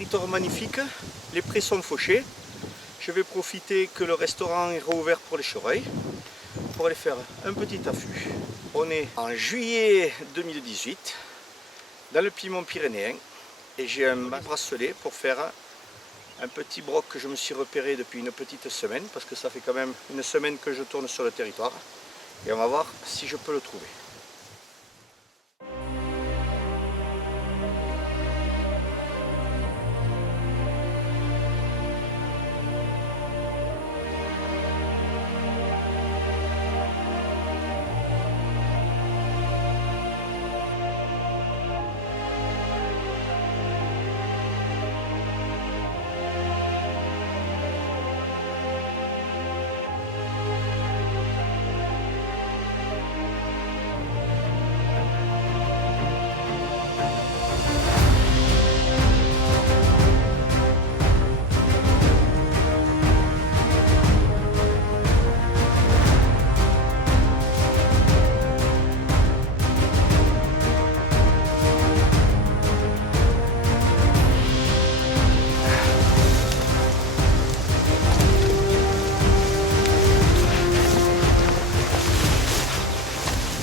territoire magnifique, les prés sont fauchés. Je vais profiter que le restaurant est rouvert pour les chevreuils pour aller faire un petit affût. On est en juillet 2018 dans le Piémont pyrénéen et j'ai un bracelet pour faire un petit broc que je me suis repéré depuis une petite semaine parce que ça fait quand même une semaine que je tourne sur le territoire et on va voir si je peux le trouver.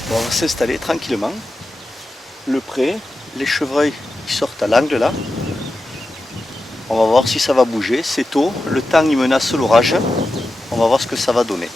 Bon, on va s'installer tranquillement. Le pré, les chevreuils qui sortent à l'angle là. On va voir si ça va bouger. C'est tôt, le temps il menace l'orage. On va voir ce que ça va donner.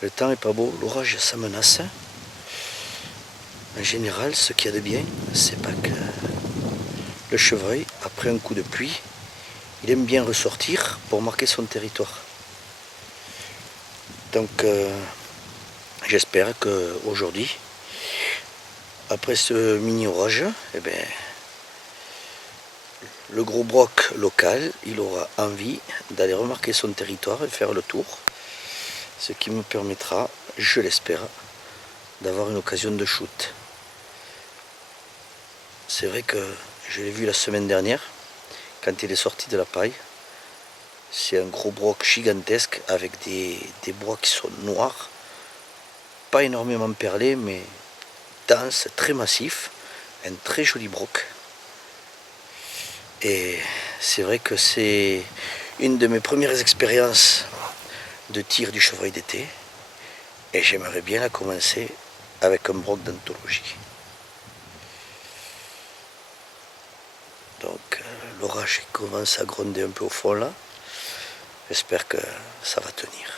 Le temps est pas beau, l'orage ça menace. En général, ce qu'il y a de bien, c'est pas que le chevreuil, après un coup de pluie, il aime bien ressortir pour marquer son territoire. Donc j'espère qu'aujourd'hui, après ce mini orage, eh bien, le gros broc local, il aura envie d'aller remarquer son territoire et faire le tour. Ce qui me permettra, je l'espère, d'avoir une occasion de shoot. C'est vrai que je l'ai vu la semaine dernière, quand il est sorti de la paille. C'est un gros broc gigantesque avec des bois qui sont noirs, pas énormément perlés, mais dense, très massif, un très joli broc. Et c'est vrai que c'est une de mes premières expériences de tir du chevreuil d'été et j'aimerais bien la commencer avec un broc d'anthologie. Donc l'orage commence à gronder un peu au fond là, j'espère que ça va tenir.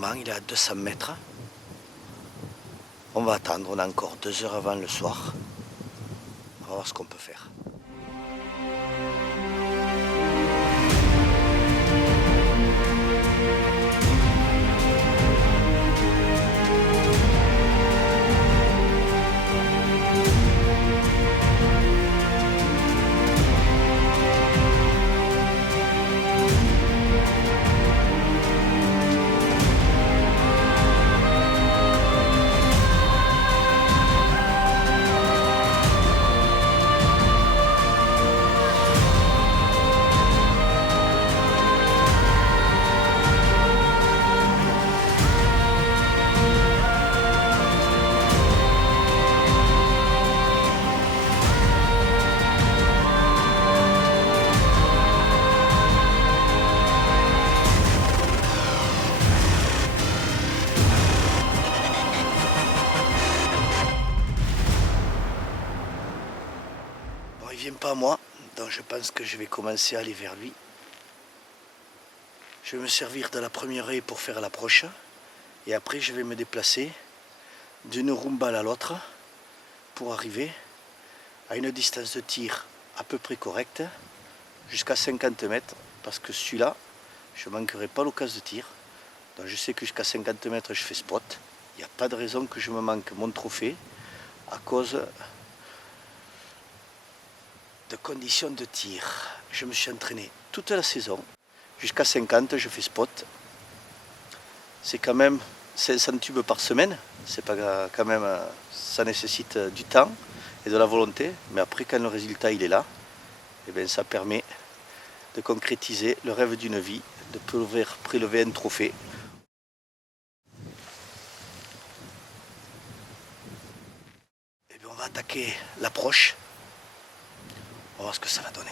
moment, il est à 200 mètres. On va attendre, on a encore 2 heures avant le soir. On va voir ce qu'on peut faire. Il vient pas à moi, donc je pense que je vais commencer à aller vers lui. Je vais me servir de la première haie pour faire l'approche et après je vais me déplacer d'une roumbale à l'autre pour arriver à une distance de tir à peu près correcte jusqu'à 50 mètres parce que celui-là je ne manquerai pas l'occasion de tir. Donc je sais que jusqu'à 50 mètres je fais spot. Il n'y a pas de raison que je me manque mon trophée à cause de conditions de tir. Je me suis entraîné toute la saison. Jusqu'à 50, je fais spot. C'est quand même 500 tubes par semaine. C'est pas quand même, ça nécessite du temps et de la volonté. Mais après, quand le résultat il est là, eh bien, ça permet de concrétiser le rêve d'une vie, de pouvoir prélever un trophée. Eh bien, on va attaquer l'approche. On va voir ce que ça va donner.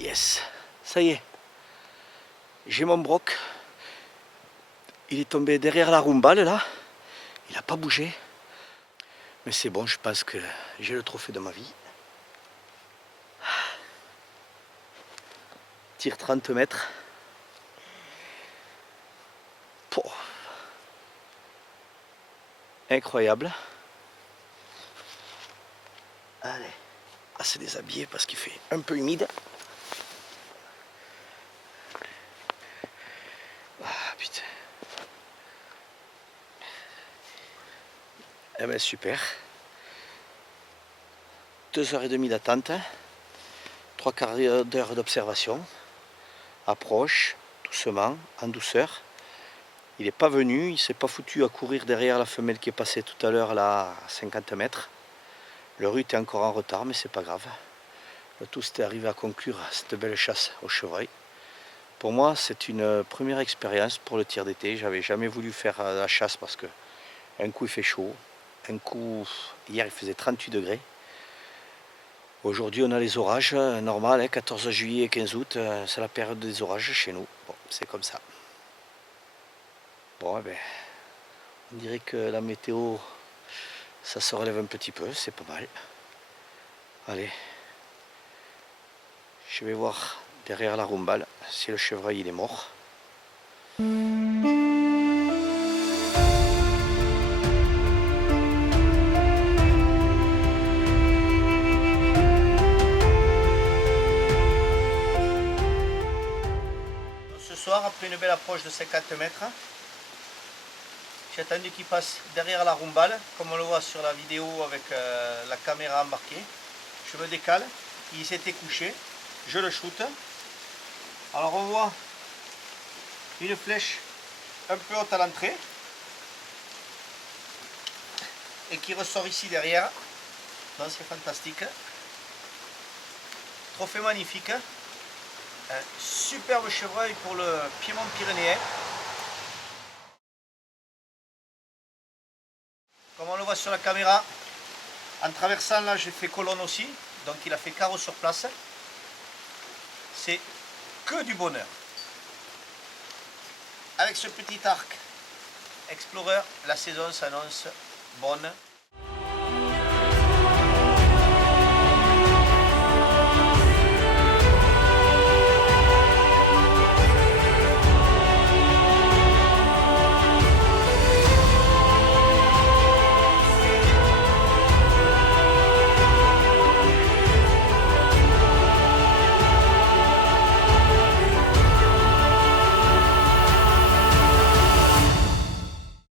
Yes, ça y est. J'ai mon broc. Il est tombé derrière la roumbale là. Il n'a pas bougé. Mais c'est bon, je pense que j'ai le trophée de ma vie. Tire 30 mètres. Pouh. Incroyable. Allez. Ah, c'est déshabillé parce qu'il fait un peu humide. Ah putain. Eh ben super. 2h30 d'attente. 3/4 d'heure d'observation. Approche, doucement, en douceur. Il n'est pas venu, il s'est pas foutu à courir derrière la femelle qui est passée tout à l'heure là à 50 mètres. Le rut est encore en retard, mais c'est pas grave. Le tout c'était arrivé à conclure cette belle chasse au chevreuil. Pour moi, c'est une première expérience pour le tir d'été. J'avais jamais voulu faire la chasse parce que un coup il fait chaud, un coup hier il faisait 38 degrés. Aujourd'hui on a les orages, normal, hein, 14 juillet et 15 août, c'est la période des orages chez nous. Bon, c'est comme ça. Bon, eh ben, on dirait que la météo, ça se relève un petit peu, c'est pas mal. Allez, je vais voir derrière la roumbale si le chevreuil il est mort. Ce soir, après une belle approche de 50 mètres, j'ai attendu qu'il passe derrière la roumbale, comme on le voit sur la vidéo avec la caméra embarquée. Je me décale, il s'était couché, je le shoot. Alors on voit une flèche un peu haute à l'entrée et qui ressort ici derrière. C'est fantastique. Trophée magnifique. Un superbe chevreuil pour le Piémont pyrénéen. Comme on le voit sur la caméra, en traversant là j'ai fait colonne aussi, donc il a fait carreau sur place. C'est que du bonheur. Avec ce petit arc Explorer, la saison s'annonce bonne.